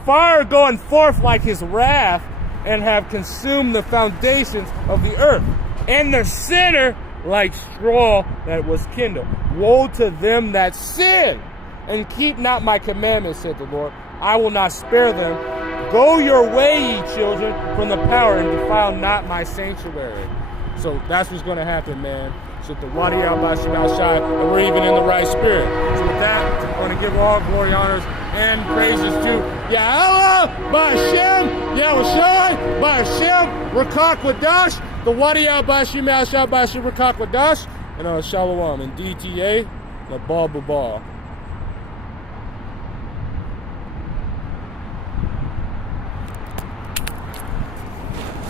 Fire going forth like his wrath, and have consumed the foundations of the earth, and the sinner like straw that was kindled. Woe to them that sin and keep not my commandments, said the Lord. I will not spare them. Go your way, ye children, from the power, and defile not my sanctuary. So that's what's going to happen, man. So the Wadi al-Bashim al-Shai, and we're even in the right spirit. So with that, I want to give all glory, honors, and praises to Yahweh, Ba'ashem, Yahushai, Ba'ashem, Rakak Wadash, the Wadi al-Bashim al-Shai, Ba'ashem, Rakak Wadash, and Shalom, and DTA, the Bal Babal.